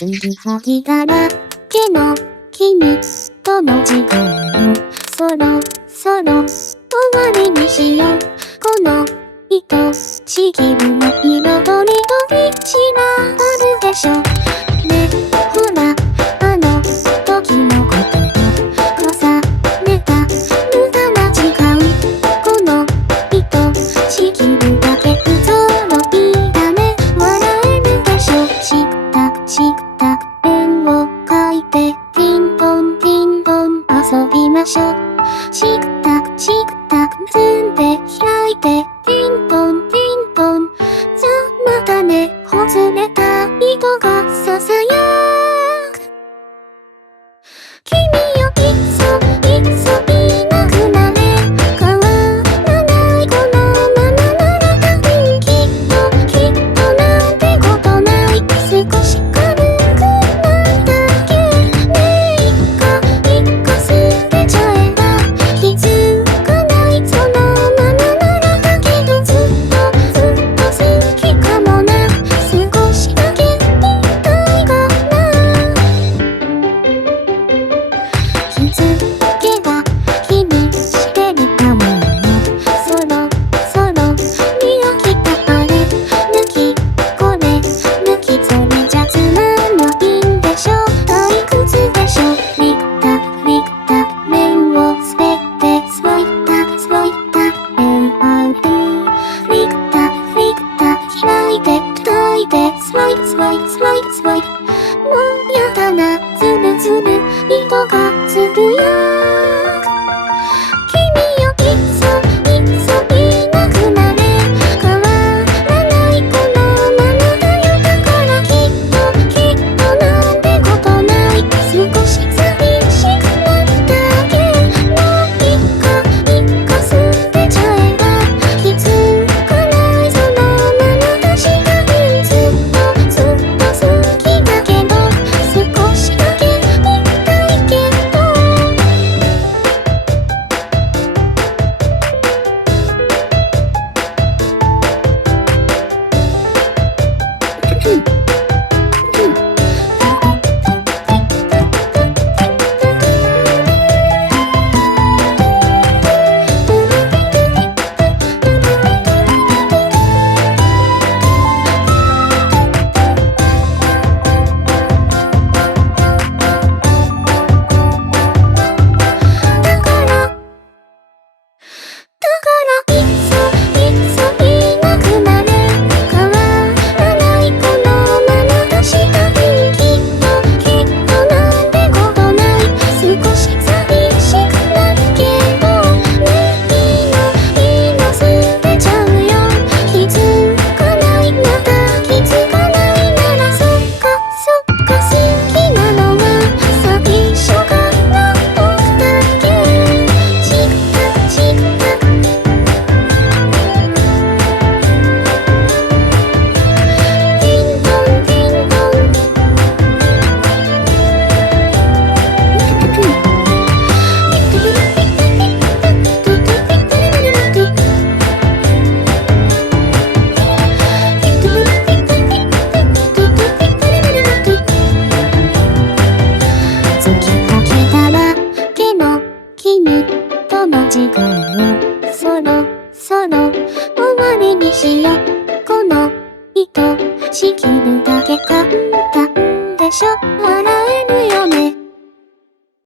次ぎぎから毛の君との時間をそろそろ終わりにしよう。この愛しきるの彩りの道があるでしょう。がんで開いてピンポンピンポン。じゃまたねほつれた。糸がささやなつむつぶ糸がつくよ。と仕切るだけ簡単でしょ。笑